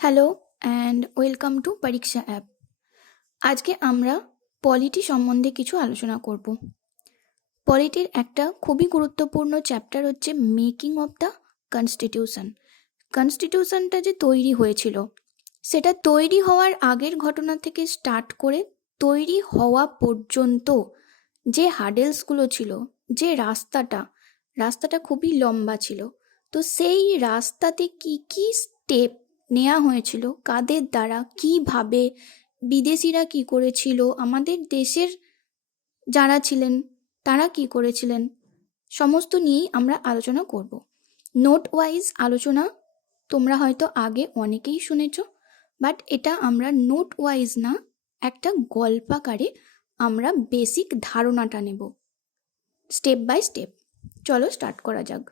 Hello and welcome to পরীক্ষা app. আজকে আমরা পলিটি সম্বন্ধে কিছু আলোচনা করব। পলিটির একটা খুবই গুরুত্বপূর্ণ চ্যাপ্টার হচ্ছে মেকিং অফ দ্য কনস্টিটিউশন। কনস্টিটিউশনটা যে তৈরি হয়েছিল, সেটা তৈরি হওয়ার আগের ঘটনা থেকে স্টার্ট করে তৈরি হওয়া পর্যন্ত যে হার্ডেলসগুলো ছিল, যে রাস্তাটা খুবই লম্বা ছিল। তো সেই রাস্তাতে কি কি স্টেপ নেওয়া হয়েছিল, কাদের দ্বারা, কিভাবে, বিদেশিরা কি করেছিল, আমাদের দেশের যারা ছিলেন তারা কি করেছিলেন, সমস্ত নিয়েই আমরা আলোচনা করব। নোট ওয়াইজ আলোচনা তোমরা হয়তো আগে অনেকেই শুনেছ, বাট এটা আমরা নোট ওয়াইজ না, একটা গল্পাকারে আমরা বেসিক ধারণাটা নেব স্টেপ বাই স্টেপ। চলো স্টার্ট করা যাক।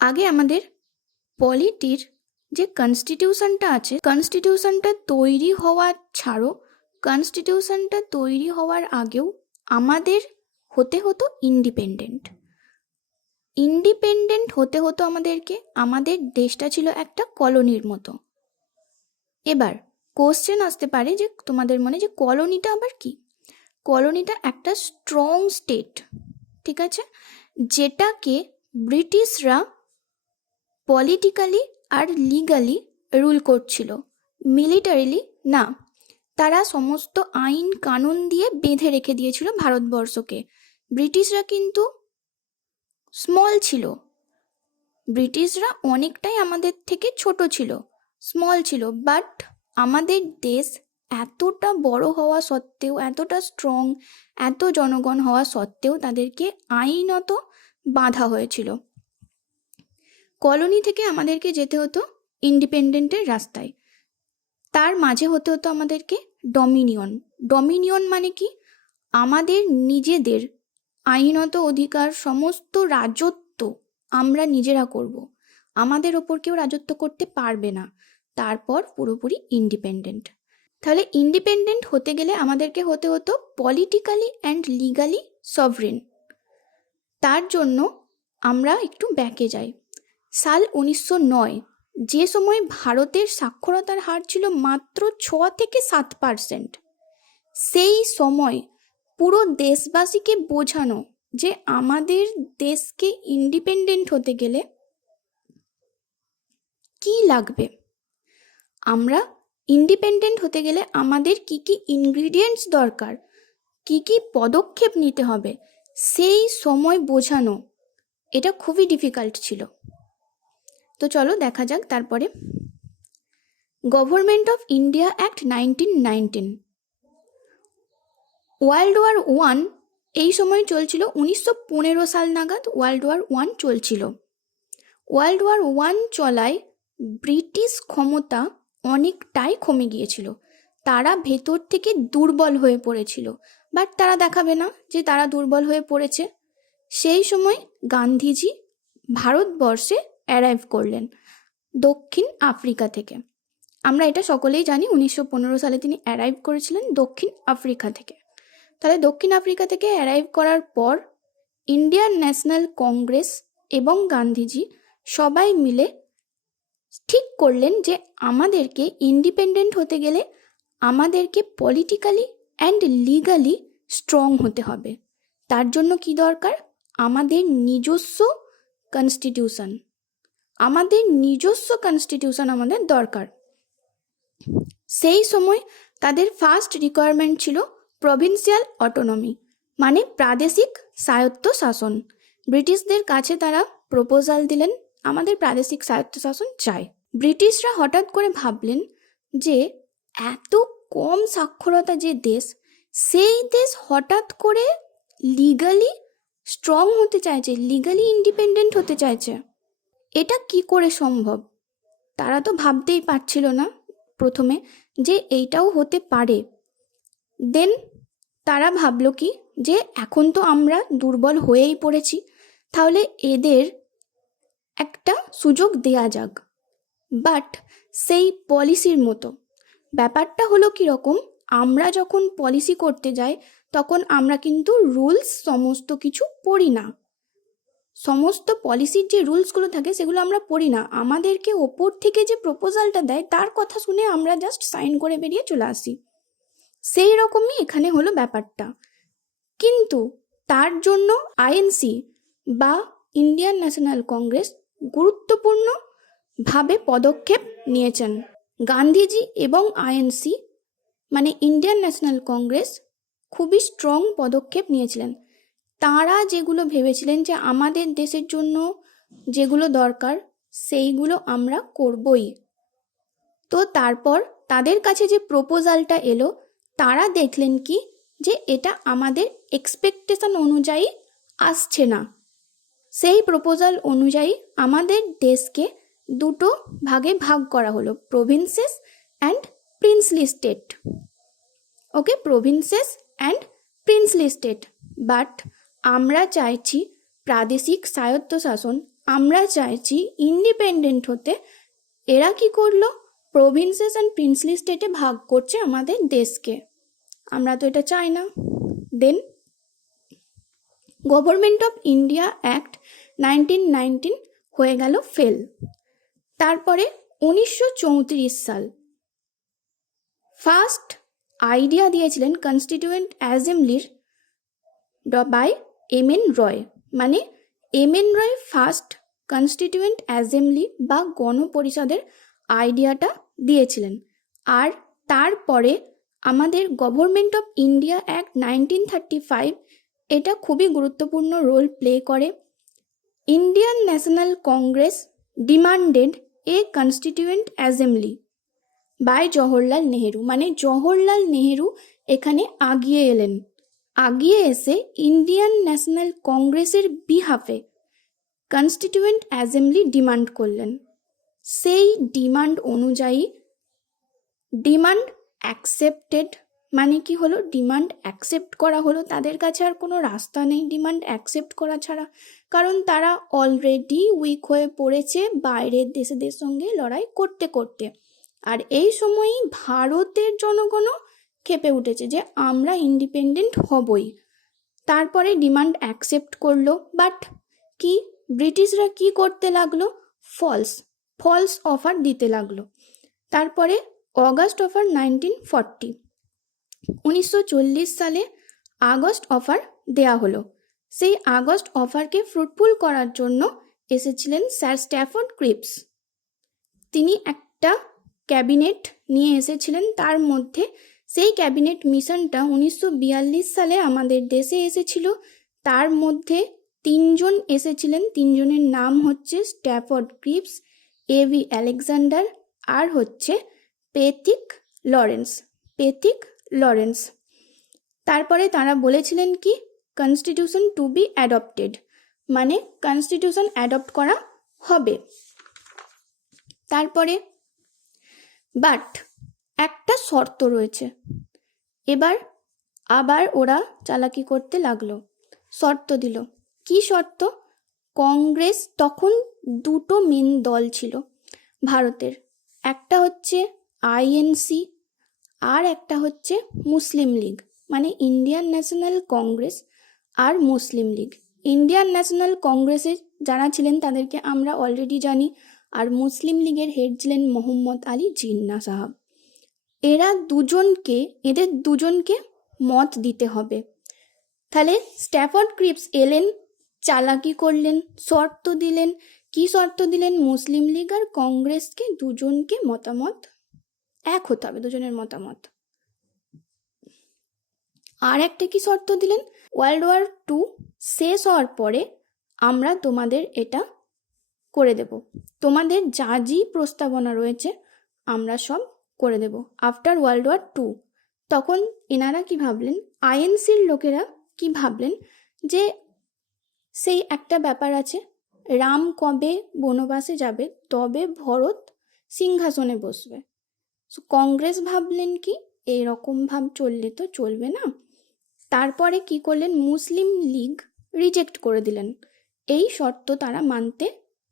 আগে আমাদের পলিটির যে কনস্টিটিউশনটা আছে, কনস্টিটিউশনটা তৈরি হওয়া ছাড়ো, কনস্টিটিউশনটা তৈরি হওয়ার আগেও আমাদের হতে হতো ইন্ডিপেন্ডেন্ট হতে হতো আমাদেরকে। আমাদের দেশটা ছিল একটা কলোনির মতো। এবার কোশ্চেন আসতে পারে যে তোমাদের মনে, যে কলোনিটা আবার কি? কলোনিটা একটা স্ট্রং স্টেট, ঠিক আছে, যেটাকে ব্রিটিশরা পলিটিক্যালি আর লিগালি রুল করছিল, মিলিটারিলি না। তারা সমস্ত আইন কানুন দিয়ে বেঁধে রেখে দিয়েছিল ভারতবর্ষকে। ব্রিটিশরা কিন্তু স্মল ছিল, ব্রিটিশরা অনেকটাই আমাদের থেকে ছোট ছিল, স্মল ছিল, বাট আমাদের দেশ এতটা বড় হওয়া সত্ত্বেও, এতটা স্ট্রং, এত জনগণ হওয়া সত্ত্বেও তাদেরকে আইনত বাঁধা হয়েছিল। কলোনি থেকে আমাদেরকে যেতে হতো ইন্ডিপেন্ডেন্টের রাস্তায়। তার মাঝে হতে হতো আমাদেরকে ডমিনিয়ন মানে কি? আমাদের নিজেদের আইনত অধিকার, সমস্ত রাজত্ব আমরা নিজেরা করব, আমাদের ওপর কেউ রাজত্ব করতে পারবে না। তারপর পুরোপুরি ইন্ডিপেন্ডেন্ট। তাহলে ইন্ডিপেন্ডেন্ট হতে গেলে আমাদেরকে হতে হতো পলিটিক্যালি অ্যান্ড লিগালি সভরেন। তার জন্য আমরা একটু ব্যাকে যাই। সাল 1909, যে সময় ভারতের সাক্ষরতার হার ছিল মাত্র 6-7%। সেই সময় পুরো দেশবাসীকে বোঝানো যে আমাদের দেশকে ইন্ডিপেন্ডেন্ট হতে গেলে কি লাগবে, আমরা ইন্ডিপেন্ডেন্ট হতে গেলে আমাদের কি কি ইনগ্রিডিয়েন্টস দরকার, কি কি পদক্ষেপ নিতে হবে, সেই সময় বোঝানো এটা খুবই ডিফিকাল্ট ছিল। তো চলো দেখা যাক। তারপরে government of India act 1919, world war 1 এই সময় চলছিল। 1915 সাল নাগাদ ওয়ার্ল্ড ওয়ার 1 চলছিল। ওয়ার্ল্ড ওয়ার 1 চলায় ব্রিটিশ ক্ষমতা অনেকটাই কমে গিয়েছিল। তারা ভেতর থেকে দুর্বল হয়ে পড়েছিল, বাট তারা দেখাবে না যে তারা দুর্বল হয়ে পড়েছে। সেই সময় গান্ধীজি ভারতবর্ষে অ্যারাইভ করলেন দক্ষিণ আফ্রিকা থেকে। আমরা এটা সকলেই জানি, 1915 সালে তিনি অ্যারাইভ করেছিলেন দক্ষিণ আফ্রিকা থেকে। তাহলে দক্ষিণ আফ্রিকা থেকে অ্যারাইভ করার পর ইন্ডিয়ান ন্যাশনাল কংগ্রেস এবং গান্ধীজি সবাই মিলে ঠিক করলেন যে আমাদেরকে ইন্ডিপেন্ডেন্ট হতে গেলে আমাদেরকে পলিটিক্যালি অ্যান্ড লিগালি স্ট্রং হতে হবে। তার জন্য কি দরকার? আমাদের নিজস্ব কনস্টিটিউশন, আমাদের দরকার। সেই সময় তাদের ফার্স্ট রিকোয়ারমেন্ট ছিল প্রভিন্সিয়াল অটোনমি, মানে প্রাদেশিক স্বায়ত্তশাসন। ব্রিটিশদের কাছে তারা প্রপোজাল দিলেন, আমাদের প্রাদেশিক স্বায়ত্তশাসন চাই। ব্রিটিশরা হঠাৎ করে ভাবলেন যে এত কম সাক্ষরতা যে দেশ, সেই দেশ হঠাৎ করে লিগালি স্ট্রং হতে চাইছে, লিগালি ইন্ডিপেন্ডেন্ট হতে চাইছে, এটা কি করে সম্ভব? তারা তো ভাবতেই পারছিল না প্রথমে যে এইটাও হতে পারে। দেন তারা ভাবলো কি, যে এখন তো আমরা দুর্বল হয়েই পড়েছি, তাহলে এদের একটা সুযোগ দেয়া যাক, বাট সেই পলিসির মতো। ব্যাপারটা হলো কীরকম, আমরা যখন পলিসি করতে যাই তখন আমরা কিন্তু রুলস সমস্ত কিছু পড়ি না, সমস্ত পলিসির যে রুলসগুলো থাকে সেগুলো আমরা পড়ি না, আমাদেরকে ওপর থেকে যে প্রপোজালটা দেয় তার কথা শুনে আমরা জাস্ট সাইন করে বেরিয়ে চলে আসি। সেই রকমই এখানে হলো ব্যাপারটা। কিন্তু তার জন্য আইএনসি বা ইন্ডিয়ান ন্যাশনাল কংগ্রেস গুরুত্বপূর্ণভাবে পদক্ষেপ নিয়েছেন। গান্ধীজি এবং আইএনসি মানে ইন্ডিয়ান ন্যাশনাল কংগ্রেস খুবই স্ট্রং পদক্ষেপ নিয়েছিলেন। তাঁরা যেগুলো ভেবেছিলেন যে আমাদের দেশের জন্য যেগুলো দরকার সেইগুলো আমরা করবই। তো তারপর তাদের কাছে যে প্রপোজালটা এলো, তারা দেখলেন কি যে এটা আমাদের এক্সপেকটেশন অনুযায়ী আসছে না। সেই প্রপোজাল অনুযায়ী আমাদের দেশকে দুটো ভাগে ভাগ করা হলো, provinces and princely state. Okay, provinces and princely state. But আমরা চাইছি প্রাদেশিক স্বায়ত্তশাসন, আমরা চাইছি ইন্ডিপেন্ডেন্ট হতে। এরা কি করলো? প্রভিন্সেস অ্যান্ড প্রিন্সলি স্টেটে ভাগ করছে আমাদের দেশকে। আমরা তো এটা চাই না। দেন গভর্নমেন্ট অফ ইন্ডিয়া অ্যাক্ট 1919 হয়ে গেল ফেল। তারপরে 1934 সাল ফার্স্ট আইডিয়া দিয়েছিলেন কনস্টিটিউয়েন্ট অ্যাসেম্বলির বাই এম.এন. রয়। মানে এম.এন. রয় ফার্স্ট কনস্টিটিউয়েন্ট অ্যাসেম্বলি বা গণপরিষদের আইডিয়াটা দিয়েছিলেন। আর তারপরে আমাদের গভর্নমেন্ট অফ ইন্ডিয়া অ্যাক্ট 1935 এটা খুবই গুরুত্বপূর্ণ রোল প্লে করে। Indian National Congress demanded a constituent assembly by Jawaharlal Nehru. মানে জওহরলাল নেহেরু এখানে আগিয়ে এলেন, আগিয়ে এসে ইন্ডিয়ান ন্যাশনাল কংগ্রেসের বিহাফে কনস্টিটিউয়েন্ট অ্যাসেম্বলি ডিমান্ড করলেন। সেই ডিমান্ড অনুযায়ী ডিমান্ড অ্যাকসেপ্টেড। মানে কি হলো? ডিমান্ড অ্যাকসেপ্ট করা হলো। তাদের কাছে আর কোনো রাস্তা নেই ডিমান্ড অ্যাকসেপ্ট করা ছাড়া, কারণ তারা অলরেডি উইক হয়ে পড়েছে বাইরের দেশেদের সঙ্গে লড়াই করতে করতে। আর এই সময়ই ভারতের জনগণও ক্ষেপে উঠেছে যে আমরা ইন্ডিপেন্ডেন্ট হবই। তারপরে ডিমান্ড অ্যাকসেপ্ট করলো। বাট কি ব্রিটিশরা কি করতে লাগলো? ফলস অফার দিতে লাগলো। তারপরে অগাস্ট অফার 1940, 1940 সালে আগস্ট অফার দেয়া হলো। সেই আগস্ট অফারকে ফ্রুটফুল করার জন্য এসেছিলেন স্যার স্ট্যাফোর্ড ক্রিপস। তিনি একটা ক্যাবিনেট নিয়ে এসেছিলেন। তার মধ্যে সেই ক্যাবিনেট মিশনটা 1942 সালে আমাদের দেশে এসেছিল। তার মধ্যে 3 জন এসেছিলেন। 3 জনের নাম হচ্ছে স্ট্যাফোর্ড ক্রিপস, এ.ভি. আলেকজান্ডার আর হচ্ছে পেথিক লরেন্স। তারপরে তারা বলেছিলেন কি কনস্টিটিউশন টু বি অ্যাডপ্টেড, মানে কনস্টিটিউশন অ্যাডপ্ট করা হবে। তারপরে বাট একটা শর্ত রয়েছে। এবার আবার ওরা চালাকি করতে লাগলো, শর্ত দিল। কি শর্ত? কংগ্রেস তখন দুটো মেন দল ছিল ভারতের, একটা হচ্ছে আইএনসি আর একটা হচ্ছে মুসলিম লীগ। মানে ইন্ডিয়ান ন্যাশনাল কংগ্রেস আর মুসলিম লীগ। ইন্ডিয়ান ন্যাশনাল কংগ্রেসে যারা ছিলেন তাদেরকে আমরা অলরেডি জানি, আর মুসলিম লীগের হেড ছিলেন মোহাম্মদ আলী জিন্নাহ সাহাব। এদের দুজনকে মত দিতে হবে। তাহলে স্ট্যাফোর্ড ক্রিপস এলেন, চালাকি করলেন, শর্ত দিলেন। কি শর্ত দিলেন? মুসলিম লীগ আর কংগ্রেসকে দুজনকে মতামত এক হতে হবে, দুজনের মতামত। আর একটা কি শর্ত দিলেন? ওয়ার্ল্ড ওয়ার 2 শেষ হওয়ার পরে আমরা তোমাদের এটা করে দেব, তোমাদের যা যা প্রস্তাবনা রয়েছে আমরা সব করে দেব আফটার ওয়ার্ল্ড ওয়ার 2। তখন এনারা কি ভাবলেন, আইএনসির লোকেরা কি ভাবলেন যে সেই একটা ব্যাপার আছে, রাম কবে বনবাসে যাবে তবে ভরত সিংহাসনে বসবে। কংগ্রেস ভাবলেন কি এইরকম ভাব চললে তো চলবে না। তারপরে কি করলেন? মুসলিম লীগ রিজেক্ট করে দিলেন, এই শর্ত তারা মানতে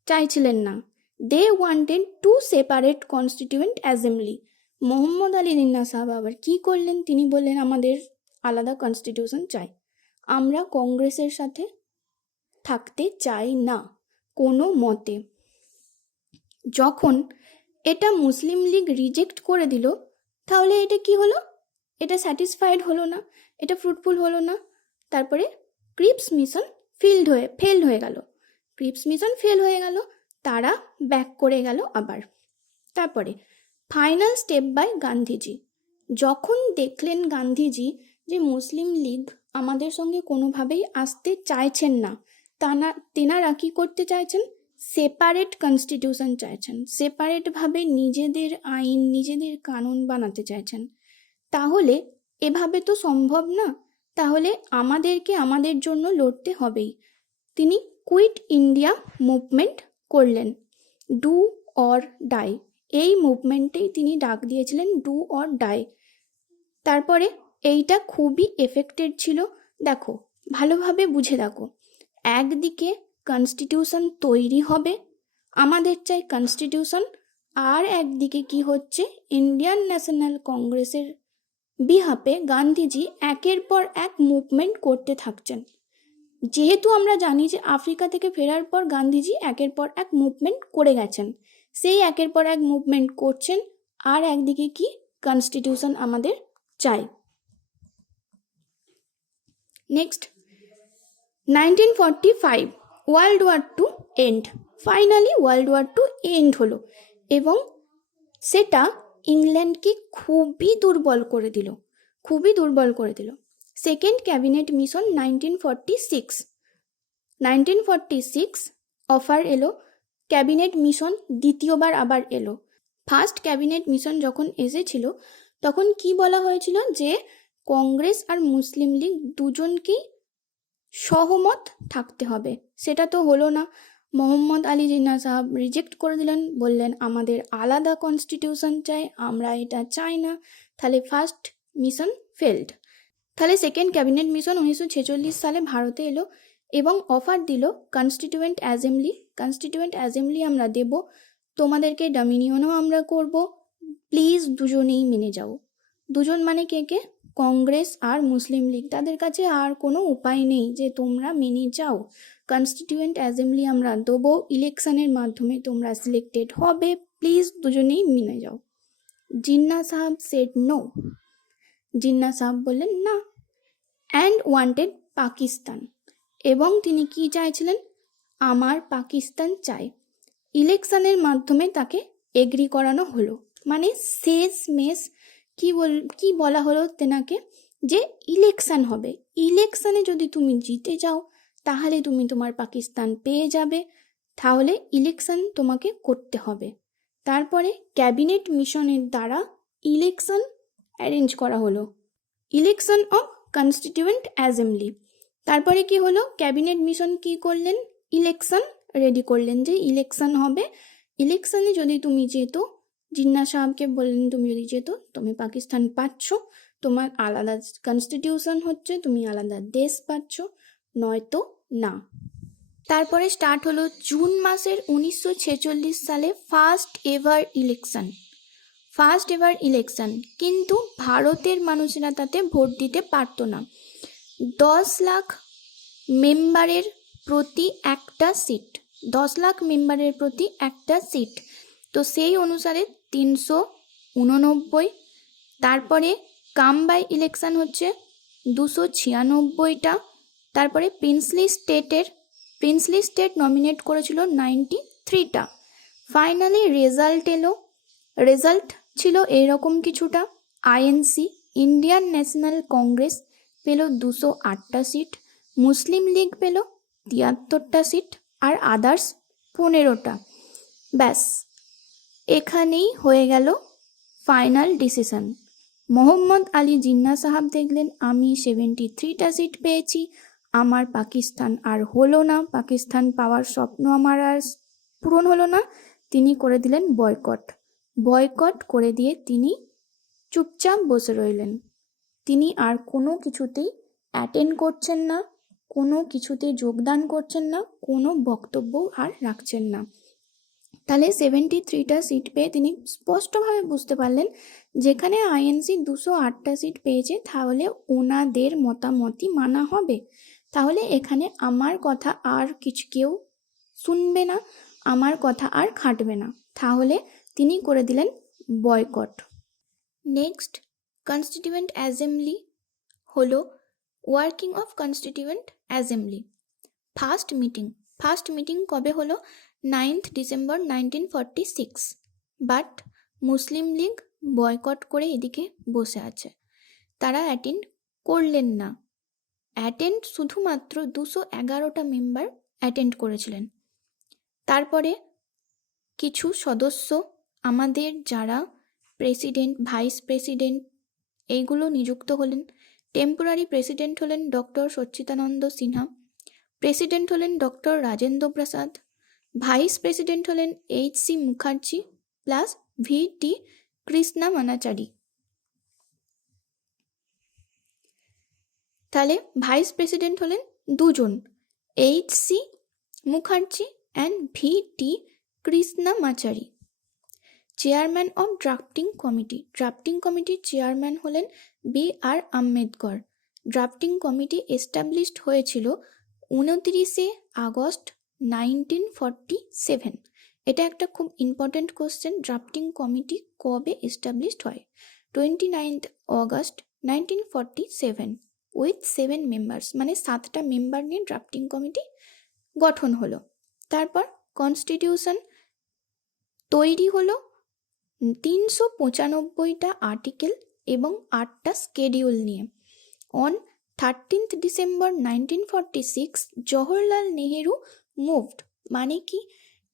চাইছিলেন না। They wanted to separate constituent assembly. Mohammad Ali Jinnah সাহেব আবার কি করলেন? তিনি বললেন আমাদের আলাদা কনস্টিটিউশন চাই, আমরা কংগ্রেসের সাথে থাকতে চায় না কোনো মতে। যখন এটা মুসলিম লীগ রিজেক্ট করে দিল, তাহলে এটা কি হলো? এটা স্যাটিসফাইড হলো না, এটা ফ্রুটফুল হলো না। তারপরে ক্রিপস মিশন ফেল হয়ে গেল। ক্রিপস মিশন ফেল হয়ে গেল, তারা ব্যাক করে গেল আবার। তারপরে ফাইনাল স্টেপ বাই গান্ধীজি। যখন দেখলেন গান্ধীজি যে মুসলিম লীগ আমাদের সঙ্গে কোনোভাবেই আসতে চাইছেন না, তেনারা কি করতে চাইছেন? সেপারেট কনস্টিটিউশন চাইছেন, সেপারেটভাবে নিজেদের আইন, নিজেদের কানুন বানাতে চাইছেন। তাহলে এভাবে তো সম্ভব না, তাহলে আমাদেরকে আমাদের জন্য লড়তে হবেই। তিনি কুইট ইন্ডিয়া মুভমেন্ট করলেন, ডু অর ডাই। এই মুভমেন্টেই তিনি ডাক দিয়েছিলেন ডু অর ডাই। তারপরে এইটা খুবই এফেক্টেড ছিল। দেখো, ভালোভাবে বুঝে দেখো, একদিকে কনস্টিটিউশন তৈরি হবে, আমাদের চাই কনস্টিটিউশন, আর একদিকে কি হচ্ছে? ইন্ডিয়ান ন্যাশনাল কংগ্রেসের বিহাফে গান্ধীজি একের পর এক মুভমেন্ট করতে থাকছেন। যেহেতু আমরা জানি যে আফ্রিকা থেকে ফেরার পর গান্ধীজি একের পর এক মুভমেন্ট করে গেছেন, সেই একের পর এক মুভমেন্ট করছেন, আর একদিকে কি? কনস্টিটিউশন আমাদের চাই। Next, 1945 world war two end. Finally world war two end হলো, এবং সেটা ইংল্যান্ডকে খুবই দুর্বল করে দিল, খুবই দুর্বল করে দিল। সেকেন্ড ক্যাবিনেট মিশন 1946 অফার এলো, ক্যাবিনেট মিশন দ্বিতীয়বার আবার এলো। ফার্স্ট ক্যাবিনেট মিশন যখন এসেছিল তখন কি বলা হয়েছিল? যে কংগ্রেস আর মুসলিম লীগ দুজনকেই সহমত থাকতে হবে। সেটা তো হলো না। মোহাম্মদ আলী জিন্না সাহেব রিজেক্ট করে দিলেন, বললেন আমাদের আলাদা কনস্টিটিউশন চাই, আমরা এটা চাই না। তাহলে ফার্স্ট মিশন ফেলড। তাহলে সেকেন্ড ক্যাবিনেট মিশন 1946 সালে ভারতে এলো এবং অফার দিল কনস্টিটিউয়েন্ট অ্যাসেম্বলি আমরা দেব, তোমাদেরকে ডমিনিয়নও আমরা করব, প্লিজ দুজনেই মেনে যাও। দুজন মানে কে কে? কংগ্রেস আর মুসলিম লীগ। তাদের কাছে আর কোনো উপায় নেই যে তোমরা মেনে যাও, কনস্টিটিউয়েন্ট অ্যাসেম্বলি আমরা দেবো, ইলেকশনের মাধ্যমে তোমরা সিলেক্টেড হবে, প্লিজ দুজনেই মেনে যাও। জিন্না সাহেব সেড নো। জিন্না সাহেব বললেন না, অ্যান্ড ওয়ান্টেড পাকিস্তান। এবং তিনি কি চাইছিলেন? আমার পাকিস্তান চাই। ইলেকশনের মাধ্যমে তাকে এগ্রি করানো হলো। মানে শেষমেশ কি বলা হলো তেনাকে? যে ইলেকশন হবে, ইলেকশনে যদি তুমি জিতে যাও তাহলে তুমি তোমার পাকিস্তান পেয়ে যাবে, তাহলে ইলেকশন তোমাকে করতে হবে। তারপরে ক্যাবিনেট মিশনের দ্বারা ইলেকশন অ্যারেঞ্জ করা হলো, ইলেকশন অফ কনস্টিটিউয়েন্ট অ্যাসেম্বলি। তারপরে কি হলো? ক্যাবিনেট মিশন কি করলেন? ইলেকশন রেডি করলেন, যে ইলেকশন হবে, ইলেকশনে যদি তুমি যেতো, জিন্না সাহেবকে বললেন তুমি যদি যেতো তুমি পাকিস্তান পাচ্ছ, তোমার আলাদা কনস্টিটিউশন হচ্ছে, তুমি আলাদা দেশ পাচ্ছ, নয়তো না। তারপরে স্টার্ট হলো জুন মাসের 1946 সালে ফার্স্ট এভার ইলেকশন। কিন্তু ভারতের মানুষেরা তাতে ভোট দিতে পারতো না। 10 লাখ মেম্বারের প্রতি একটা সিট, 10 লাখ মেম্বারের প্রতি একটা সিট, তো সেই অনুসারে 389। তারপরে কাম বাই ইলেকশন হচ্ছে 296টা। তারপরে প্রিন্সলি স্টেট নমিনেট করেছিল 93টা। ফাইনালি রেজাল্ট ছিল এইরকম কিছুটা। আইএনসি, ইন্ডিয়ান ন্যাশনাল কংগ্রেস পেল 208টা সিট, মুসলিম লীগ পেল 73টা সিট, আর আদার্স 15টা। ব্যাস, এখানেই হয়ে গেল ফাইনাল ডিসিশন। মোহাম্মদ আলী জিন্না সাহাব দেখলেন আমি 73টা সিট পেয়েছি, আমার পাকিস্তান আর হলো না, পাকিস্তান পাওয়ার স্বপ্ন আমার আর পূরণ হলো না। তিনি করে দিলেন বয়কট করে দিয়ে তিনি চুপচাপ বসে রইলেন। তিনি আর কোনো কিছুতেই অ্যাটেন্ড করছেন না, কোনো কিছুতে যোগদান করছেন না, কোনো বক্তব্য আর রাখছেন না। তাহলে 73টা সিট পেয়ে তিনি স্পষ্টভাবে বুঝতে পারলেন যেখানে আইএনসি 208টা সিট পেয়েছে তাহলে ওনাদের মতামতই মানা হবে, তাহলে এখানে আমার কথা আর কেউ শুনবে না, আমার কথা আর খাটবে না, তাহলে তিনি করে দিলেন বয়কট। নেক্সট, কনস্টিটিউয়েন্ট অ্যাসেম্বলি হলো working of constituent assembly. First meeting কবে হলো? 9th December 1946। But Muslim League boycott করে এদিকে বসে আছে, তারা অ্যাটেন্ড করলেন না। শুধুমাত্র 211টা মেম্বার অ্যাটেন্ড করেছিলেন। তারপরে কিছু সদস্য, আমাদের যারা প্রেসিডেন্ট, ভাইস প্রেসিডেন্ট এইগুলো নিযুক্ত হলেন। টেম্পোরারি প্রেসিডেন্ট হলেন ডক্টর সচ্চিদানন্দ সিনহা, প্রেসিডেন্ট হলেন doctor Rajendra Prasad, vice president হলেন H.C. Mukherjee plus V.T. Krishnamachari. তাহলে ভাইস প্রেসিডেন্ট হলেন দুজন, H.C. Mukherjee and V.T. Krishnamachari. Chairman of drafting কমিটির চেয়ারম্যান হলেন B.R. Ambedkar. Drafting committee established হয়েছিল 29শে আগস্ট 1947। এটা একটা খুব ইম্পর্টেন্ট কোশ্চেন, ড্রাফটিং কমিটি কবে এস্টাবলিশড হয়? 29th অগস্ট 1947 উইথ 7 মেম্বার্স, মানে 7টা মেম্বার নিয়ে ড্রাফটিং কমিটি গঠন হলো। তারপর কনস্টিটিউশন তৈরি হলো 395টা আর্টিকেল এবং 8টা স্কেডিউল নিয়ে। On 13th December 1946 Jawaharlal Nehru moved, মানে কি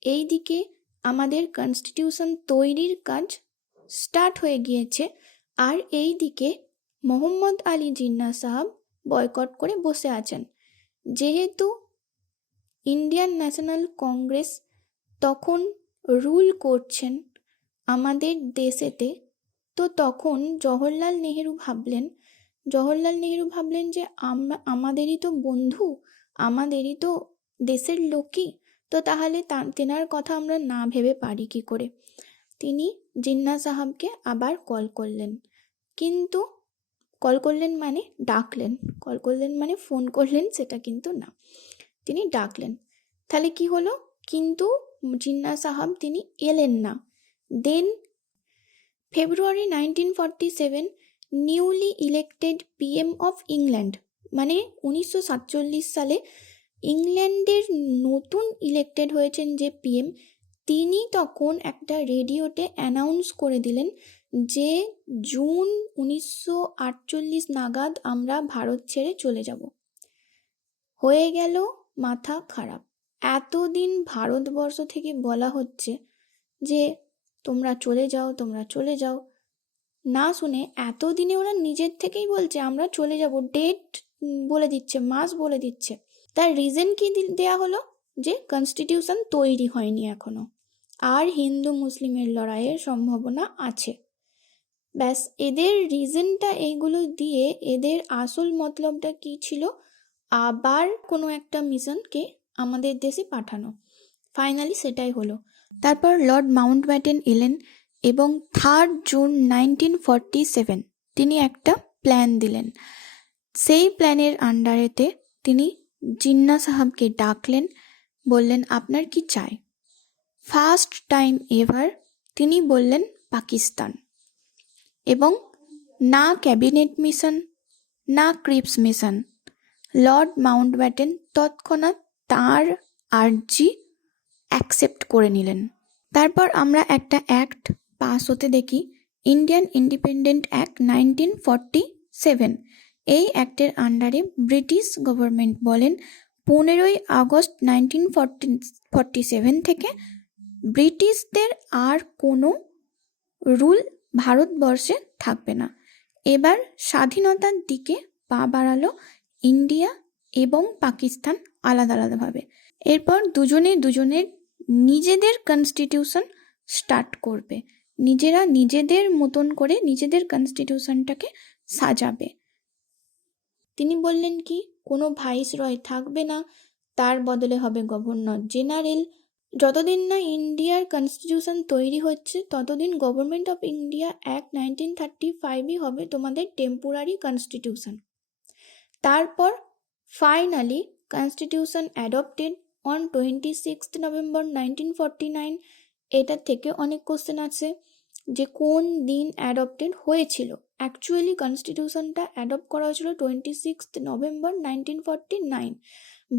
এই দিকে আমাদের কনস্টিটিউশন তৈরির কাজ স্টার্ট হয়ে গিয়েছে, আর এই দিকে মোহাম্মদ আলী জিন্নাহ সাহাব বয়কট করে বসে আছেন। যেহেতু ইন্ডিয়ান ন্যাশনাল কংগ্রেস তখন রুল করছেন আমাদের দেশেতে, তো তখন জওহরলাল নেহেরু ভাবলেন যে আমাদেরই তো বন্ধু, আমাদেরই তো দেশের লোকই, তো তাহলে তেনার কথা আমরা না ভেবে পারি কি করে? তিনি জিন্নাহ সাহাবকে আবার কল করলেন মানে ডাকলেন, মানে ফোন করলেন সেটা কিন্তু না, তিনি ডাকলেন। তাহলে কি হলো? কিন্তু জিন্নাহ সাহাব তিনি এলেন না। দেন ফেব্রুয়ারি 1947 newly elected PM of England, মানে 1947 সালে ইংল্যান্ডের নতুন ইলেক্টেড হয়েছেন যে PM, তিনি তখন একটা রেডিওতে অ্যানাউন্স করে দিলেন যে জুন 1948 নাগাদ আমরা ভারত ছেড়ে চলে যাব। হয়ে গেল মাথা খারাপ। এতদিন ভারতবর্ষ থেকে বলা হচ্ছে যে তোমরা চলে যাও, না শুনে এতদিনে ওরা নিজের থেকেই বলছে আমরা চলে যাব, ডেট বলে দিচ্ছে, মাস বলে দিচ্ছে। তার রিজন কি দেয়া হলো? যে কনস্টিটিউশন তৈরি হয়নি এখনো, আর হিন্দু মুসলিমের লড়াইয়ের সম্ভাবনা আছে। ব্যাস, এদের রিজনটা এইগুলো দিয়ে এদের আসল মতলবটা কি ছিল? আবার কোনো একটা মিশনকে আমাদের দেশে পাঠানো। ফাইনালি সেটাই হলো। তারপর লর্ড মাউন্টব্যাটেন এলেন এবং 3rd জুন 1947 তিনি একটা প্ল্যান দিলেন। সেই প্ল্যানের আন্ডারেতে তিনি জিন্নাহ সাহাবকে ডাকলেন, বললেন আপনার কি চাই? ফার্স্ট টাইম এভার তিনি বললেন পাকিস্তান, এবং না ক্যাবিনেট মিশন, না ক্রিপস মিশন। লর্ড মাউন্টব্যাটেন তৎক্ষণাৎ তাঁর আর্জি অ্যাকসেপ্ট করে নিলেন। তারপর আমরা একটা অ্যাক্ট পাস হতে দেখি, ইন্ডিয়ান ইন্ডিপেন্ডেন্ট অ্যাক্ট 1947। এই অ্যাক্টের আন্ডারে ব্রিটিশ গভর্নমেন্ট বলেন 15ই আগস্ট 1947 থেকে ব্রিটিশদের আর কোনো রুল ভারতবর্ষে থাকবে না। এবার স্বাধীনতার দিকে পা বাড়ালো ইন্ডিয়া এবং পাকিস্তান আলাদা আলাদাভাবে। এরপর দুজনের নিজেদের কনস্টিটিউশন স্টার্ট করবে, নিজেরা নিজেদের মতন করে নিজেদের কনস্টিটিউশনটাকে সাজাবে। তিনি বললেন কি, কোনো ভাইসরয় থাকবে না, তার বদলে হবে গভর্নর জেনারেল। যতদিন না ইন্ডিয়ার কনস্টিটিউশন তৈরি হচ্ছে ততদিন গভর্নমেন্ট অফ ইন্ডিয়া অ্যাক্ট 1935ই হবে তোমাদের টেম্পোরারি কনস্টিটিউশন। তারপর Finally, Constitution adopted on 26th November 1949. এটা থেকে অনেক কোশ্চেন আছে যে কোন দিন অ্যাডপ্টেড হয়েছিল। অ্যাকচুয়ালি কনস্টিটিউশনটা অ্যাডপ্ট করা হয়েছিল 26th November 1949,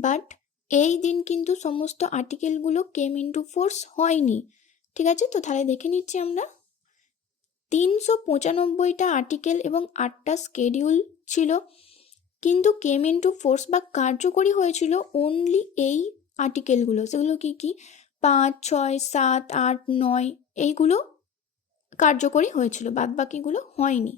বাট এই দিন কিন্তু সমস্ত আর্টিকেলগুলো কেম ইনটু ফোর্স হয়নি। ঠিক আছে, তো তাহলে দেখে নিচ্ছি আমরা। 395টা আর্টিকেল এবং 8টা স্কেডিউল ছিল, কিন্তু কেম ইনটু ফোর্স বা কার্যকরী হয়েছিল অনলি এই আর্টিকেলগুলো। সেগুলো কি কি? 5, 6, 7, 8, 9 এইগুলো কার্যকরী হয়েছিল, বাদ বাকিগুলো হয়নি।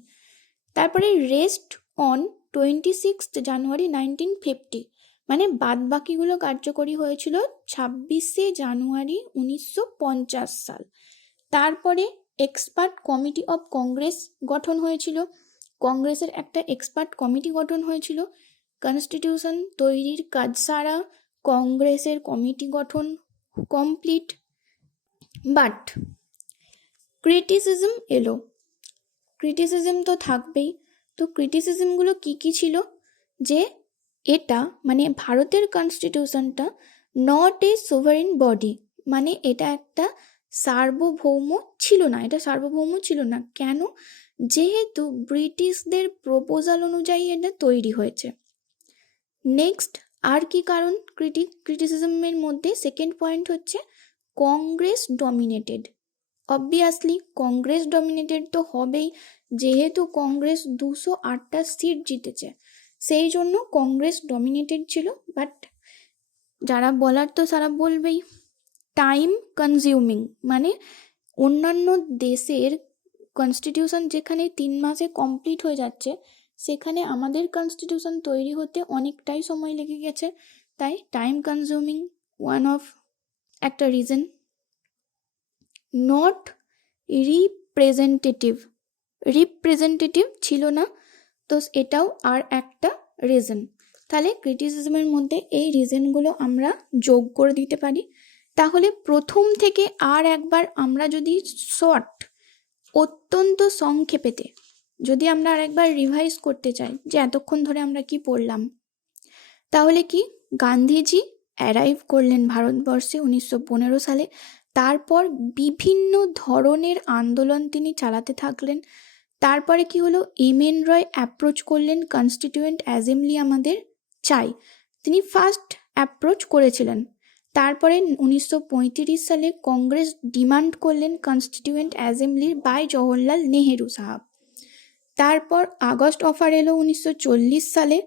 তারপরে রেস্ট অন 26th January 1950, মানে বাদ বাকিগুলো কার্যকরী হয়েছিল 26শে জানুয়ারি 1950 সাল। তারপরে এক্সপার্ট কমিটি অফ কংগ্রেস গঠন হয়েছিল। কংগ্রেসের একটা এক্সপার্ট কমিটি গঠন হয়েছিল। কনস্টিটিউশন তৈরির কাজ সারা, কংগ্রেসের কমিটি গঠন কমপ্লিট, বাট ক্রিটিসিজম এলো। ক্রিটিসিজম তো থাকবেই। তো ক্রিটিসিজমগুলো কি কি ছিল? যে এটা মানে ভারতের কনস্টিটিউশনটা নট এ সোভারেন বডি, মানে এটা একটা সার্বভৌম ছিল না। এটা সার্বভৌম ছিল না কেন? যেহেতু ব্রিটিশদের প্রপোজাল অনুযায়ী এটা তৈরি হয়েছে। নেক্সট আর কি কারণ ক্রিটিসিজমের মধ্যে? সেকেন্ড পয়েন্ট হচ্ছে Congress dominated. Obviously Congress dominated তো হবেই, যেহেতু কংগ্রেস 208টা সিট জিতেছে, সেই জন্য কংগ্রেস ডমিনেটেড ছিল। বাট যারা বলার তো তারা বলবেই। টাইম কনজিউমিং, মানে অন্যান্য দেশের কনস্টিটিউশন যেখানে 3 মাসে কমপ্লিট হয়ে যাচ্ছে, সেখানে আমাদের কনস্টিটিউশন তৈরি হতে অনেকটাই সময় লেগে গেছে। তাই টাইম কনজিউমিং ওয়ান অফ একটা রিজন। নট রিপ্রেজেন্টেটিভ ছিল না, তো এটাও আর একটা রিজন। তাহলে ক্রিটিসিজমের মধ্যে এই রিজনগুলো আমরা যোগ করে দিতে পারি। তাহলে প্রথম থেকে আর একবার আমরা যদি অত্যন্ত সংক্ষেপেতে যদি আমরা আর একবার রিভাইজ করতে চাই যে এতক্ষণ ধরে আমরা কি পড়লাম, তাহলে কি? গান্ধীজি অ্যারাইভ করলেন ভারতবর্ষে 1915 সালে। তারপর বিভিন্ন ধরনের আন্দোলন তিনি চালাতে থাকলেন। তারপরে কি হলো? এমএন রয় অ্যাপ্রোচ করলেন, কনস্টিটিউয়েন্ট অ্যাসেম্বলি আমাদের চাই, তিনি ফার্স্ট অ্যাপ্রোচ করেছিলেন। তারপরে 1935 সালে কংগ্রেস ডিমান্ড করলেন কনস্টিটিউয়েন্ট অ্যাসেম্বলির বাই জওহরলাল নেহেরু সাহাব। তারপর আগস্ট অফার এলো 1940 সালে।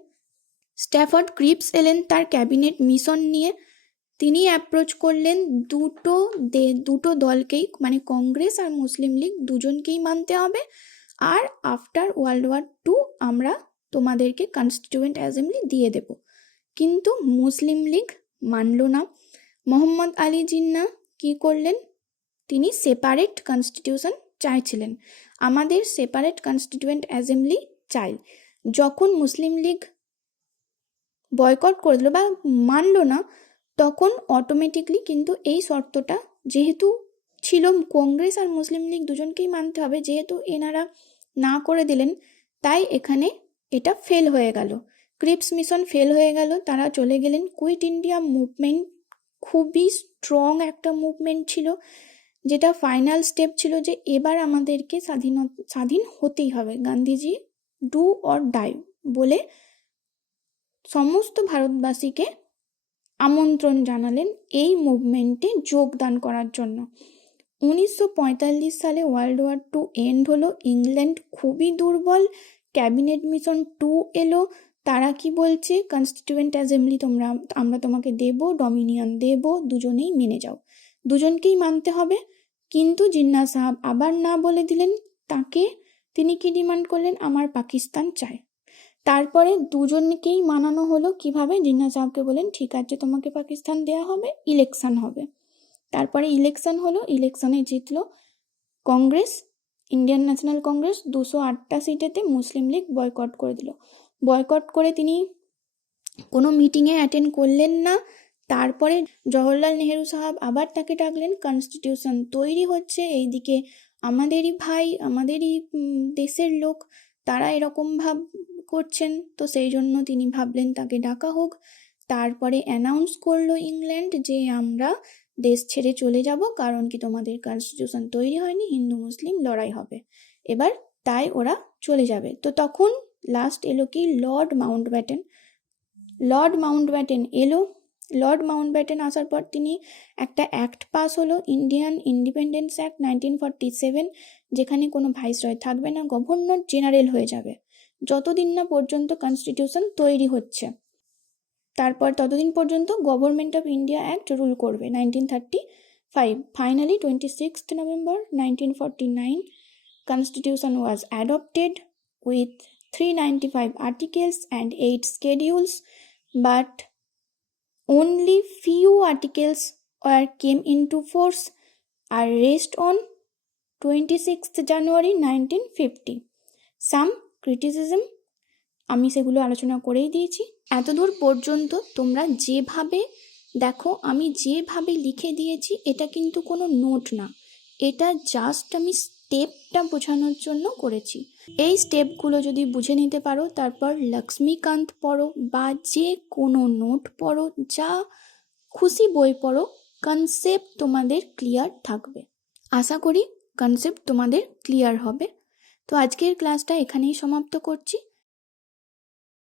স্ট্যাফোর্ড ক্রিপস এলেন তার ক্যাবিনেট মিশন নিয়ে, তিনি অ্যাপ্রোচ করলেন দুটো দলকেই, মানে কংগ্রেস আর মুসলিম লীগ দুজনকেই মানতে হবে, আর আফটার ওয়ার্ল্ড ওয়ার 2 আমরা তোমাদেরকে কনস্টিটিউয়েন্ট অ্যাসেম্বলি দিয়ে দেব। কিন্তু মুসলিম লীগ মানল না। মোহাম্মদ আলী জিন্নাহ কি করলেন? তিনি সেপারেট কনস্টিটিউশন চাইছিলেন, আমাদের সেপারেট কনস্টিটিউয়েন্ট অ্যাসেম্বলি চাই। যখন মুসলিম লীগ বয়কট করে দিল বা মানল না, তখন অটোমেটিকলি কিন্তু এই শর্তটা যেহেতু ছিল কংগ্রেস আর মুসলিম লীগ দুজনকেই মানতে হবে, যেহেতু এনারা না করে দিলেন, তাই এখানে এটা ফেল হয়ে গেল। ক্রিপস মিশন ফেল হয়ে গেল, তারা চলে গেলেন। কুইট ইন্ডিয়া মুভমেন্ট খুবই স্ট্রং একটা মুভমেন্ট ছিল, যেটা ফাইনাল স্টেপ ছিল যে এবার আমাদেরকে স্বাধীন হতেই হবে, গান্ধীজি ডু অর ডাই বলে সমস্ত ভারতবাসীকে আমন্ত্রণ জানালেন এই মুভমেন্টে যোগদান করার জন্য। 1945 সালে ওয়ার্ল্ড ওয়ার 2 এন্ড হলো। ইংল্যান্ড খুবই দুর্বল, ক্যাবিনেট মিশন 2 এলো। তারা কি বলছে? কনস্টিটিউয়েন্ট অ্যাসেম্বলি আমরা তোমাকে দেব, ডমিনিয়ন দেব, দুজনেই মেনে যাও, দুজনকেই মানতে হবে। কিন্তু জিন্নাহ সাহাব আবার না বলে দিলেন। তিনি কি ডিমান্ড করলেন? আমার পাকিস্তান চাই। তারপরে দুজনকেই মানানো হলো। কিভাবে? জিন্নাহ সাহাবকে বলেন ঠিক আছে তোমাকে পাকিস্তান দেয়া হবে, ইলেকশন হবে। তারপরে ইলেকশন হলো, ইলেকশনে জিতলো কংগ্রেস, ইন্ডিয়ান ন্যাশনাল কংগ্রেস 208টা সিটেতে। মুসলিম লীগ বয়কট করে দিল। বয়কট করে তিনি কোনো মিটিংয়ে অ্যাটেন্ড করলেন না। তারপরে জওহরলাল নেহেরু সাহাব আবার তাকে ডাকলেন, কনস্টিটিউশন তৈরি হচ্ছে, এইদিকে আমাদেরই ভাই, আমাদেরই দেশের লোক, তারা এরকম করছেন, তো সেই জন্য তিনি ভাবলেন তাকে ডাকা হোক। তারপরে অ্যানাউন্স করলো ইংল্যান্ড যে আমরা দেশ ছেড়ে চলে যাব, কারণ কি তোমাদের কনস্টিটিউশন তৈরি হয়নি, হিন্দু মুসলিম লড়াই হবে এবার, তাই ওরা চলে যাবে। তো তখন লাস্ট এলো কি লর্ড মাউন্টব্যাটেন এলো। লর্ড মাউন্টব্যাটেন আসার পর তিনি একটা অ্যাক্ট পাস হলো, ইন্ডিয়ান ইন্ডিপেন্ডেন্স অ্যাক্ট 1947, যেখানে কোনো ভাইসরয় থাকবে না, গভর্নর জেনারেল হয়ে যাবে যতদিন না পর্যন্ত কনস্টিটিউশন তৈরি হচ্ছে। তারপর ততদিন পর্যন্ত government of India act rule করবে। 1935 finally 26th November 1949 Constitution was adopted with 395 articles and 8 schedules, but only few articles came into force, are raised on 26th January 1950. Some criticism আমি সেগুলো আলোচনা করেই দিয়েছি। এতদূর পর্যন্ত তোমরা যেভাবে দেখো, আমি যেভাবে লিখে দিয়েছি এটা কিন্তু কোনো নোট না, এটা জাস্ট আমি স্টেপটা বোঝানোর জন্য করেছি। এই স্টেপগুলো যদি বুঝে নিতে পারো, তারপর লক্ষ্মীকান্ত পড়ো বা যে কোনো নোট পড়ো, যা খুশি বই পড়ো, কনসেপ্ট তোমাদের ক্লিয়ার থাকবে। আশা করি কনসেপ্ট তোমাদের ক্লিয়ার হবে। তো আজকের ক্লাসটা এখানেই সমাপ্ত করছি।